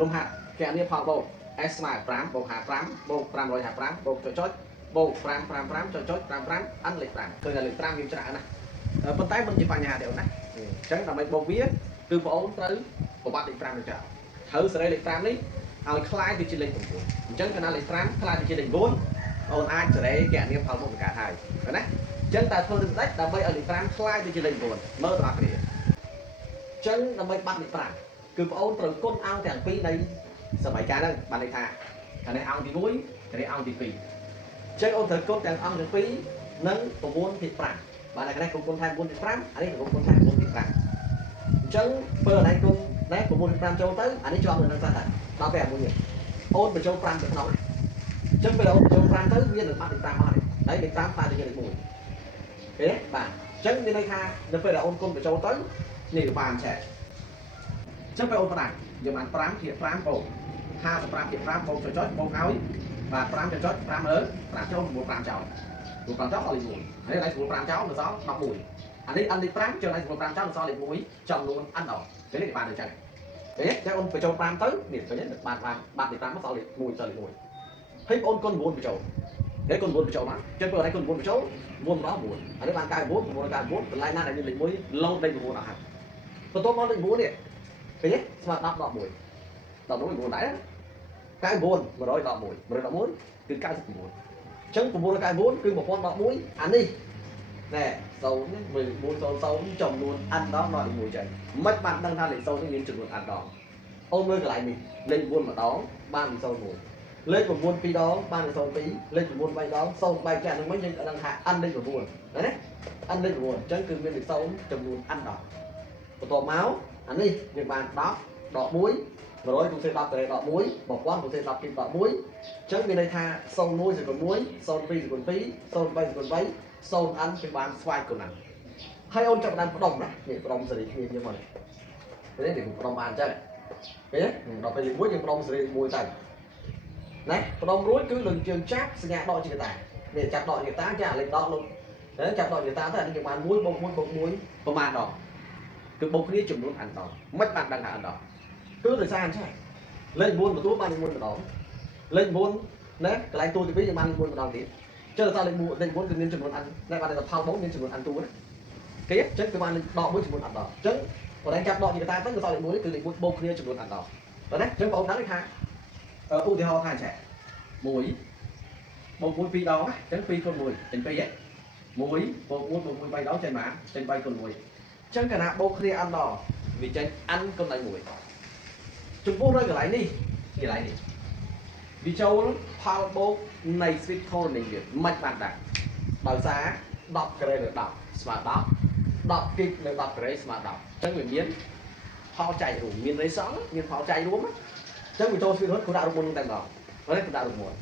លំហាត់គណនាផលបូក s ស្មើ5បូក55បូក555បូកចុចបូក555ចុច55 n លេខ5ឃើញតែលេខ5វាច្រើនណាស់ប៉ុន្តែមិនជាបញ្ហាទេអូនណាអញ្ចឹងដើម្បីបូកវាគឺបងអូនត្រូវប្រវត្តិលេខ5ទៅចោលត្រូវសេរីលេខ5នេះឲ្យคล้ายទៅជាលេខ9អញ្ចឹងកាលណាលេខ5คล้ายទៅជាលេខ9អូនអាចសេរីគណនាផលបូកបង្កើតហើយឃើញណាអញ្ចឹងតើធ្វើដូចម្ដេចដើម្បីឲ្យលេខ5คล้ายទៅជាលេខ9មើលបងប្អូនគ្នាអញ្ចឹងដើម្បីបាត់លេខ5គឺបងអូនត្រូវគុណអង្គទាំងពីរនៃសម័យកាលហ្នឹងបានន័យថាខាងនេះអង្គទី1ខាងនេះអង្គទី2អញ្ចឹងអូនត្រូវគុណទាំងអង្គទាំងពីរនិង9/5បានតែខាងនេះគុណថែម9/5អានេះគុណថែម9/5អញ្ចឹងបើអីគុណដែរ9/5ចូលទៅអានេះជាប់នៅក្នុងសត្វតែដល់ពេលអាមួយនេះអូនបញ្ចូល5ទៅក្នុងអញ្ចឹងពេលអូនបញ្ចូល5ទៅវានឹងបាត់លេខ5អស់ហើយលេខ5ខ្លាយទៅជាលេខ1ឃើញទេបាទអញ្ចឹងមានន័យថានៅពេលដែលអូនគុណបញ្ចូលទៅនេះវាបានឆែកអញ្ចឹងពេលអូនប្រាំយើងបាន5/5បូក55/5បូកចុចបូកឲ្យបាទ5ចុច5លើ5ចូល5ចោល5ចោលដល់លេខ1ហើយលេខ5ចោលនៅសល់11អានេះ n លេខ5ចូលលេខ5ចោលនៅសល់លេខ1ចំនួន n ដងឃើញទេបានទៅចឹងឃើញទេចឹងអូនបញ្ចូល5ទៅនេះឃើញទេបានបាត់លេខ5មកសល់លេខ1ចូលលេខ1ហើយបងអូនកូន9បញ្ចូលគេកូន9បញ្ចូលមកចឹងបើអីកូន9បញ្ចូល9ម្ដង9អានេះបាន99 999កន្លែងណាដែលមានលេខ1ឡូតលេខ9អស់ហើយបន្ទាប់មកលេខ9នេះឃើញទេស្មើ10ដក1 11 9ដែរ99 111 111គឺ99អញ្ចឹង999គឺ1011អានេះណែ0នេះ1400ចំនួន n ដងដល់លេខ1ចឹងមិនបានដឹងថាលេខ0នេះមានចំនួន n ដងអូនមើលកន្លែងនេះលេខ9ម្ដងបានលេខ01លេខ9 2ដងបានលេខ02លេខ9 3ដង0បែកចាក់នឹងវិញយើងដឹងថា n លេខ9ណា n លេខ9អញ្ចឹងគឺមានលេខ0ចំនួន n ដងបន្ទាប់មកអានេះយើងបាន10ដក1 100គុណសេ10ទៅដក1 1000គុណសេ10គីដក1អញ្ចឹងមានន័យថា01សេគុណ1 02សេគុណ2 03សេគុណ3 0n គឺបានស្វែងគុណ n ហើយអូនចាប់ដើមផ្ដុំណានេះផ្ដុំសេរីគ្នាមកនេះពេលនេះផ្ដុំបានអញ្ចឹងឃើញទេដល់ពេលលេខ1យើងផ្ដុំសេរី1ទៅណាផ្ដុំរួចគឺលើយើងចាប់សញ្ញាដកជាកតានេះចាប់ដកជាកតាចាលេខដកលោកចាប់ដកជាកតាទៅអានេះយើងបាន1 + 1 + 1ប្រមាណដងគឺបូកគ្នាចំនួន n ដងមិនបានដឹងថា n ដងគឺដោយសារអញ្ចឹងលេខ9បន្ទួបានលេខ1ម្ដងលេខ4ណាកន្លែងតួទី2យើងបានលេខ1ម្ដងទៀតចុះដល់លេខ4គឺមានចំនួន n តែបានតែផលបូកមានចំនួន n តួណាគេអញ្ចឹងគឺបានលេខដក1ចំនួន n ដងអញ្ចឹងបើតែចាប់ដកជាកតាទៅគឺដល់លេខ1គឺលេខ1បូកគ្នាចំនួន n ដងតើណាអញ្ចឹងបងប្អូនដឹងថាឧទាហរណ៍ថាអញ្ចឹង1បូក1 2ដងណាអញ្ចឹង2គុណ1ចេញ2ហ៎1បូក1បូក1 3ដងចេញបានចេញ3គុណ1អញ្ចឹងកាលណាបូកគ្នា n ដងវាចេញ n គុណលេខ1ចំពោះនៅកន្លែងនេះវាចូលផលបូកនៃ switch coding វាមិនបានដាក់ដោយសារ10ការ៉េលើ10ស្មើ10 10គីលើ10ការ៉េស្មើ10អញ្ចឹងវាមានផលចែករួមមានរេសងមានផលចែករួមអញ្ចឹងវាចូល switch code គូដាក់រូបមុនតែម្ដងហើយគូដាក់រូបមុន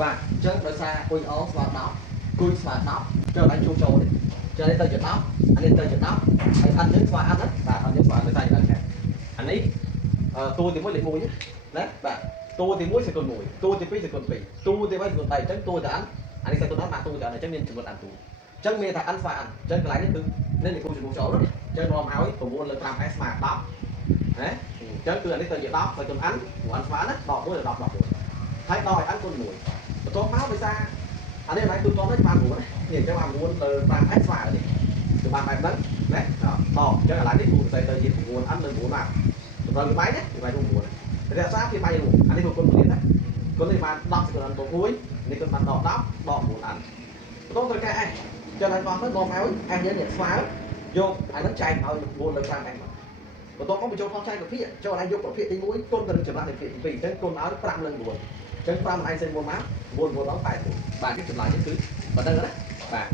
បាទអញ្ចឹងដោយសារអ៊ុយអស្មើ10គួយស្មើ10ចុះឡើងចូលនេះចុះនេះទៅជា10អានេះទៅជា10ហើយអត់យើងស្មើអត់ណាបាទអត់យើងស្មើដោយសារយើងដឹងអានេះតួទី1លេខ1ណាបាទតួទី1សេគុណ1តួទី2សេគុណ2តួទី3សេគុណ3អញ្ចឹងតួទៅអានេះសេគុណបានតួទៅអញ្ចឹងមានចំនួន n តួអញ្ចឹងមានថា n ស្មើ n អញ្ចឹងកន្លែងនេះគឺនេះលេខគូចំនួនចូលនោះអញ្ចឹងនាំឲ្យ9លើ 5s ស្មើ10ណាអញ្ចឹងគឺអានេះទៅជា10សេគុណ n ព្រោះ n ស្មើណាដក1ដល់10ហើយដកឲ្យ n គុណ1បន្ទាប់មកដោយសារអានេះហ្នឹងទូទាត់នេះបាន9ណានេះអញ្ចឹងបាន9លើ 5s ស្មើនេះគឺបានបែបហ្នឹងណាដកអញ្ចឹងកន្លែងនេះគូទៅជា9 n លើ9មកតម្រូវវាបាយណាវាបាយរួម9តែរក្សាវាបាយរួមអានេះគុណ1ណាគុណនេះបាន10សេគុណ n បូក1នេះគុណបានដក10ដក9 n បន្តត្រូវកែ s ចឹងឲ្យបងទៅនាំឲ្យ s យើងនេះស្មើយកអាហ្នឹងចែកឲ្យ9លើ 5s មកបន្ទាប់មកបញ្ចូលផងចែកប្រភេទចូលឲ្យយកប្រភេទទី1គុណទៅនឹងចម្លាក់នៃប្រភេទទី2អញ្ចឹងគុណឲ្យ5លើ9អញ្ចឹង5ឯងសេមុនមក9 9ដល់8បាទនេះចម្លើយនេះគឺប៉ុណ្្នឹងណាបាទ